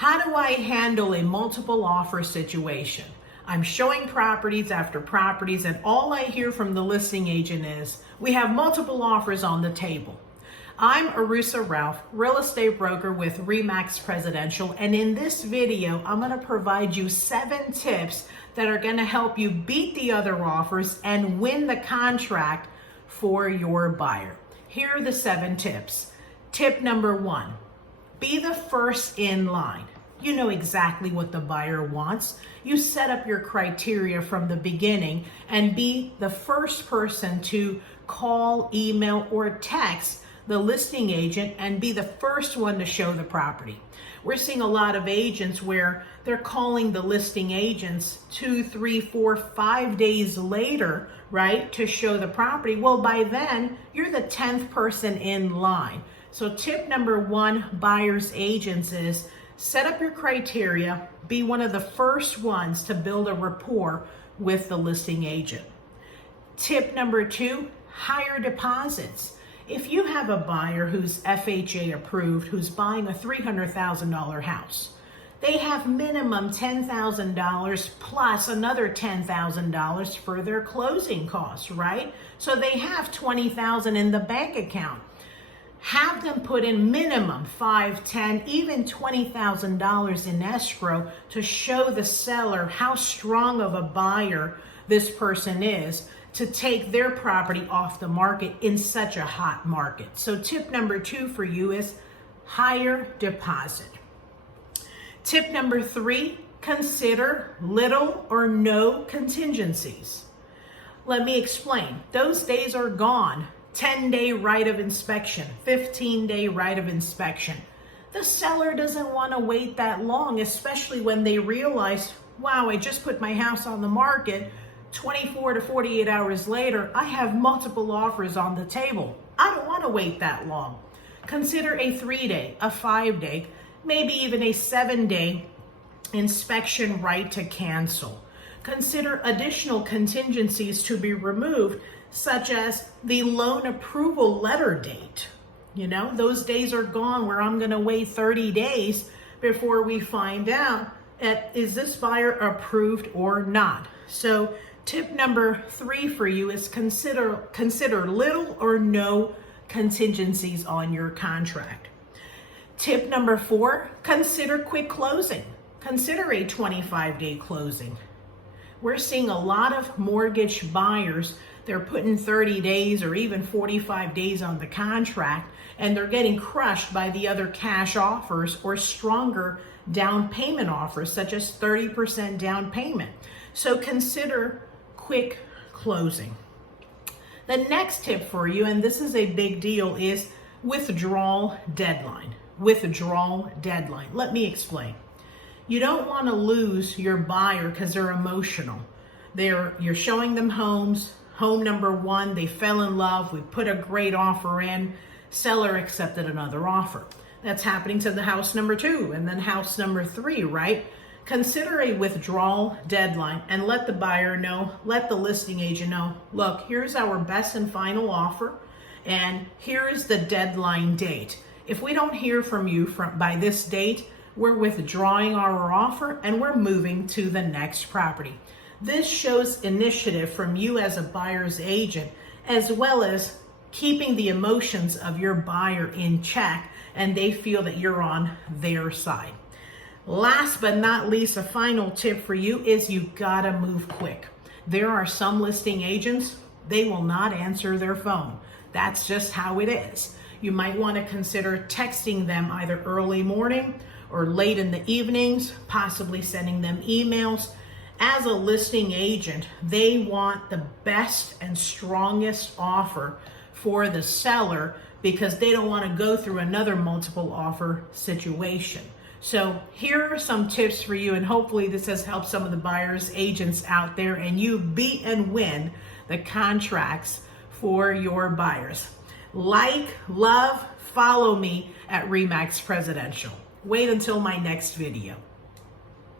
How do I handle a multiple offer situation? I'm showing properties after properties, and all I hear from the listing agent is, we have multiple offers on the table. I'm Arusa Ralph, real estate broker with RE/MAX Presidential, and in this video, I'm going to provide you 7 tips that are going to help you beat the other offers and win the contract for your buyer. Here are the 7 tips. Tip number 1, be the first in line. You know exactly what the buyer wants. You set up your criteria from the beginning and be the first person to call, email, or text the listing agent and be the first one to show the property. We're seeing a lot of agents where they're calling the listing agents 2, 3, 4, 5 days later, right, to show the property. Well, by then, you're the 10th person in line. So tip number 1, buyers agents, is set up your criteria, be one of the first ones to build a rapport with the listing agent. Tip number 2, higher deposits. If you have a buyer who's FHA approved, who's buying a $300,000 house, they have minimum $10,000 plus another $10,000 for their closing costs, right? So they have $20,000 in the bank account. Have them put in minimum $5,000, $10,000, even $20,000 in escrow to show the seller how strong of a buyer this person is to take their property off the market in such a hot market. So tip number 2 for you is higher deposit. Tip number 3, consider little or no contingencies. Let me explain. Those days are gone. 10-day right of inspection, 15-day right of inspection. The seller doesn't want to wait that long, especially when they realize, wow, I just put my house on the market. 24 to 48 hours later, I have multiple offers on the table. I don't want to wait that long. Consider a 3-day, a 5-day, maybe even a 7-day inspection right to cancel. Consider additional contingencies to be removed, such as the loan approval letter date. You know, those days are gone where I'm going to wait 30 days before we find out is this buyer approved or not. So tip number 3 for you is consider little or no contingencies on your contract. Tip number 4, consider quick closing. Consider a 25-day closing. We're seeing a lot of mortgage buyers, they're putting 30 days or even 45 days on the contract, and they're getting crushed by the other cash offers or stronger down payment offers, such as 30% down payment. So consider quick closing. The next tip for you, and this is a big deal, is withdrawal deadline. Withdrawal deadline. Let me explain. You don't want to lose your buyer because they're emotional. You're showing them homes. Home number 1, they fell in love. We put a great offer in. Seller accepted another offer. That's happening to the house number 2 and then house number 3, right? Consider a withdrawal deadline and let the buyer know, let the listing agent know, look, here's our best and final offer, and here is the deadline date. If we don't hear from you by this date, we're withdrawing our offer and we're moving to the next property. This shows initiative from you as a buyer's agent, as well as keeping the emotions of your buyer in check, and they feel that you're on their side. Last but not least, a final tip for you is you gotta move quick. There are some listing agents, they will not answer their phone. That's just how it is. You might want to consider texting them either early morning or late in the evenings, possibly sending them emails. As a listing agent, they want the best and strongest offer for the seller because they don't want to go through another multiple offer situation. So here are some tips for you, and hopefully this has helped some of the buyers agents out there and you beat and win the contracts for your buyers. Like, love, follow me at RE/MAX Presidential. Wait until my next video.